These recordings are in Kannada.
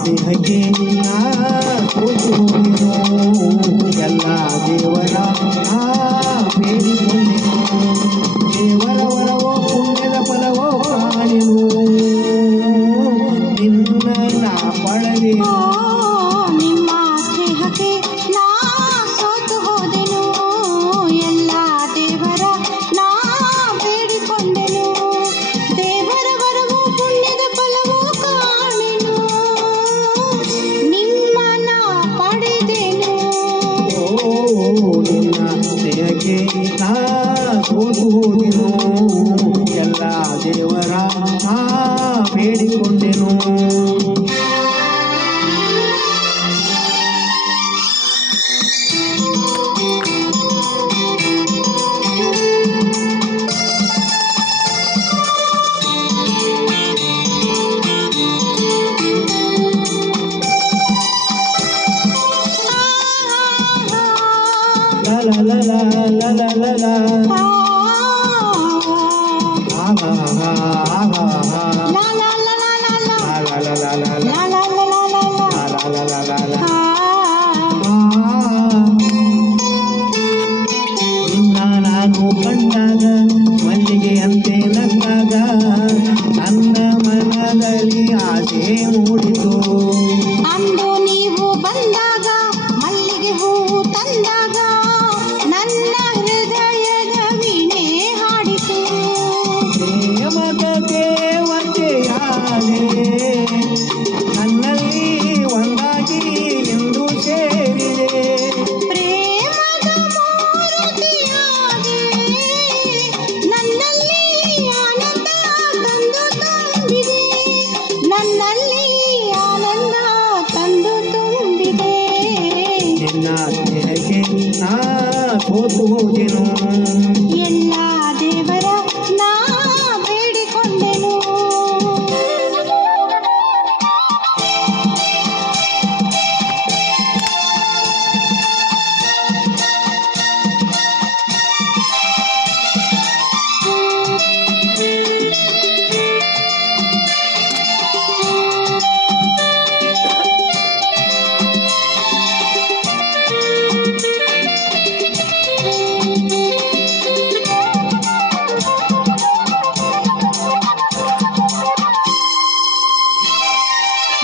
ದೇಹಕ್ಕೆ ಕೂತುಕೊಂಡೆನು ಎಲ್ಲ ದೇವರ ಬೇಡಿಕೊಂಡೆನು ದೇವರ ವರವೋ ಪುಣ್ಯದ ಫಲವೋ ಕಾಣೆನು ನಿನ್ನ ನಾ ಪಡೆದೆನು ನಿಮ್ಮ ಸ್ನೇಹಕ್ಕೆ ನಾ ಸೋತು ಹೋದೆನು ಎಲ್ಲ ದೇವರ ನಾ ಬೇಡಿಕೊಂಡೆನು ದೇವರ ವರವೋ ಪುಣ್ಯದ ಫಲವೋ ಕಾಣೆನು ನಿಮ್ಮ ನಾ ಪಡೆದೆನು ನಿನ್ನ ಸ್ನೇಹಕ್ಕೆ ನಾ ಸೋತು ಹೋದೆನು ಎಲ್ಲ ದೇವರ ನಾ ಬೇಡಿಕೊಂಡೆನು la la la la la la la ನಿನ್ನ ನಾನು ಕಂಡಾಗ ಮಲ್ಲಿಗೆಯಂತೆ ನಕ್ಕಾಗ ನನ್ನ ಮನದಲ್ಲಿ ಆಸೆ ಮೂಡಿತು ಅಂದು ನೀವು ಬಂದಾಗ ಮಲ್ಲಿಗೆ ಹೂವು ತಂದಾಗ ನನ್ನ ಹೃದಯದ ವೀಣೆ ಹಾಡಿತು ಪ್ರೇಮದ ದೇವತೆಯಾದೆ ನನ್ನಲ್ಲಿ ಒಂದಾಗಿ ಎಂದು ಸೇರಿದೆ ಪ್ರೇಮದ ಮೂರ್ತಿಯಾಗಿ ನನ್ನಲ್ಲಿ ಆನಂದ ತಂದು ತುಂಬಿದೆ ನನ್ನಲ್ಲಿ ಆನಂದ ತಂದು ತುಂಬಿದೆ ನಿನ್ನ ಸ್ನೇಹಕ್ಕೆ ನಾ ಸೋತು ಹೋದೆನು ಎಲ್ಲ ದೇವರ ನಾ ಬೇಡಿಕೊಂಡೆನು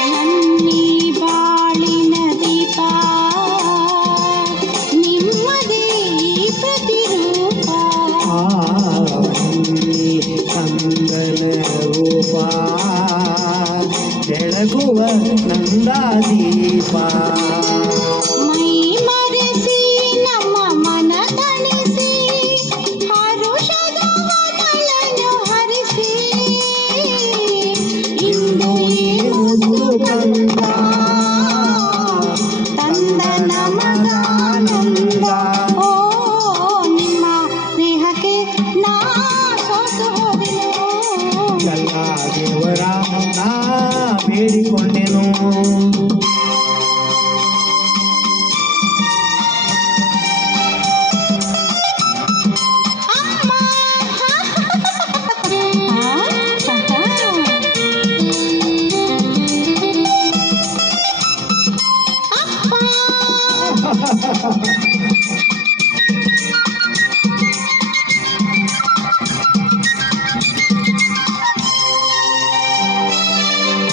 ನನ್ನಿ ಬಾಳಿನ ದೀಪ ನಿಮ್ಮದೇ ಪ್ರತಿರೂಪ ಕಂದನ ರೂಪ ಬೆಳಗುವ ನಂದಾದೀಪ ಮೈ ಮರೆಸಿ ನಮ್ಮ ಮನ ತಣಿಸಿ ಹರುಷದ ಹೊನಲನ್ನು ಹರಿಸಿ ಇಂದು ಈ ಮುದ್ದು ಬಂದ ತಂದ ನಮಗಾನಂದ ಓ ನಿಮ್ಮ ಸ್ನೇಹಕ್ಕೆ ನಾ ಸೋತು ಹೋದೆನು ಎಲ್ಲ ದೇವರ ನಾ ಬೇಡಿಕೊಂಡೆನು ಅಮ್ಮ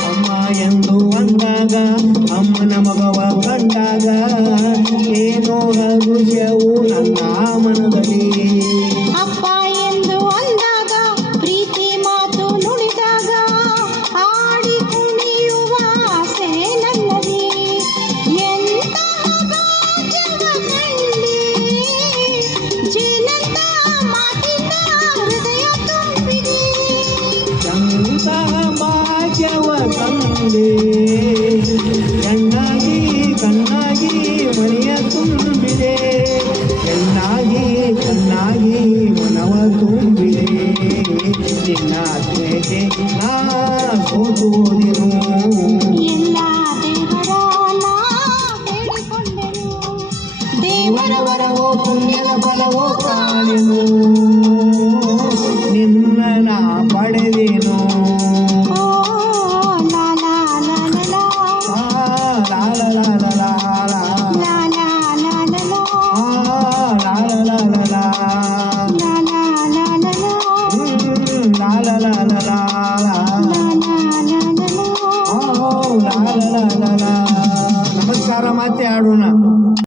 ಅಮ್ಮ ಎಂದು ಅಂದಾಗ ಅಮ್ಮನ ಮಗವ ಕಂಡಾಗ ಏನೋ ಹರುಷವು ನನ್ನ ಮನದಲ್ಲಿ ಅಪ್ಪ ಎಂದು ಅಂದಾಗ ಪ್ರೀತಿ ಮಾತು ನುಡಿದಾಗ ಆಡಿ ಕುಣಿಯುವ ಆಸೆ ನನ್ನಲ್ಲಿ ಎಂತಹ ಭಾಗ್ಯವ ಕಂಡೆ ಜೇನಂತ ಮಾತಿನ ಹೃದಯ ತುಂಬಿದೆ ಎಂತಹ ಭಾಗ್ಯವ ತಂದೆ ಹೆಣ್ಣಾಗಿ ಕಣ್ಣಾಗಿ ಮನೆಯ ತುಂಬಿದೆ ಹೆಣ್ಣಾಗಿ ಕಣ್ಣಾಗಿ ಬಲವೋ ಕಾಣೆನು ನಿನ್ನ